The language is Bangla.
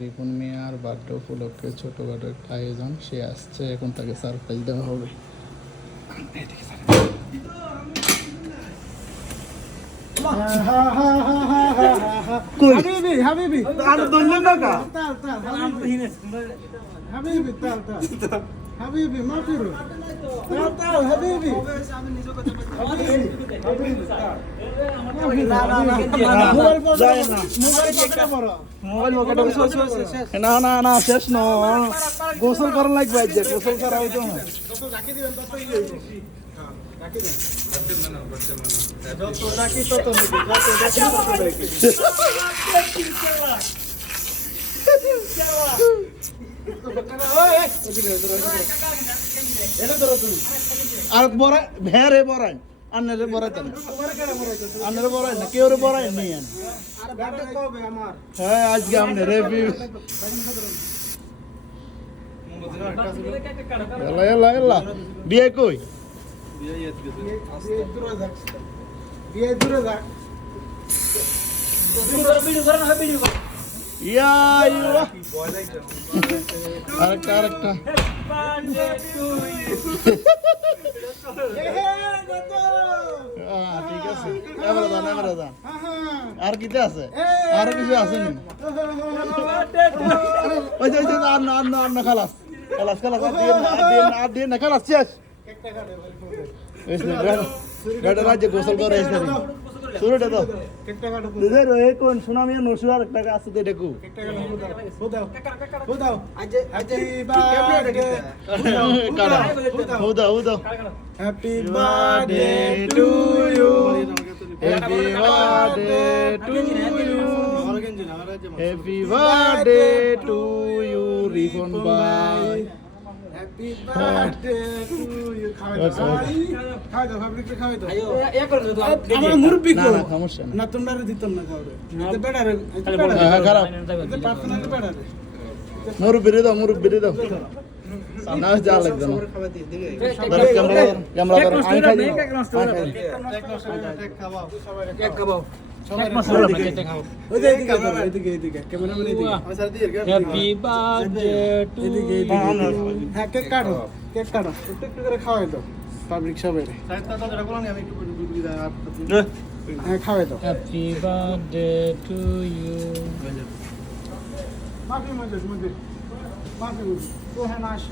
রিপন মিয়ার বার্থডে উপলক্ষে ছোটোখাটো একটা আয়োজন, সে আসছে, এখন তাকে সারপ্রাইজ দেওয়া হবে। হাবিবি হাবিবি আর দন্ডে টাকা তাল তাল হাবিবি তাল তাল হাবিবি মাফিরু তাল তাল হাবিবি না না না শেষ ন গোসল করা লাগবে আজ গোসল করা হইতো না আর বড় ভেরে বড়াই আন্নারে বড়াইতে না আন্নারে বড়াই না কেউ বড়াই নেই হ্যাঁ আজকে আমরা রেভিউ এলা এলা এলা বিয়ে কই ইয়া ইয়া আরেকটা ঠিক আছে এবারে দান আর কিতে আছে আর কিছু আছে নি ওই যে আর না খালাস আর দিয়ে না খালাস শেষ গাড়ি রাজ্যে গোসল করে এসে শুরুটা তো কোন সুনামিয়া নসুর একটা আছে তো দেখু happy birthday to you happy birthday to you happy birthday to you Ripon ভাই হ্যাপি বার্থডে টু ইউ খাওয়াই দাও ফাব্রিকটা খাওয়াই দাও আমার মুরব্বি কো না সমস্যা না তোমরা দিতাম না খাওয়ারে এটা বেড়ারে খারাপ এটা পার্সোনাল বেড়ারে মুরব্বি দাও না যা লাগবে না ক্যামেরা আমি খাই দিই কেক খাওয়াও এদিকে ক্যামেরাম্যান এদিকে হ্যাপি বার্থডে টু হ্যাঁ কেক কাটো একটু করে খাওয়াই দাও পাবলিক সবাই হ্যাঁ খাওয়াই দাও হ্যাপি বার্থডে টু ইউ মাফি মজুদ মাফি তো হ্যাঁ না আসা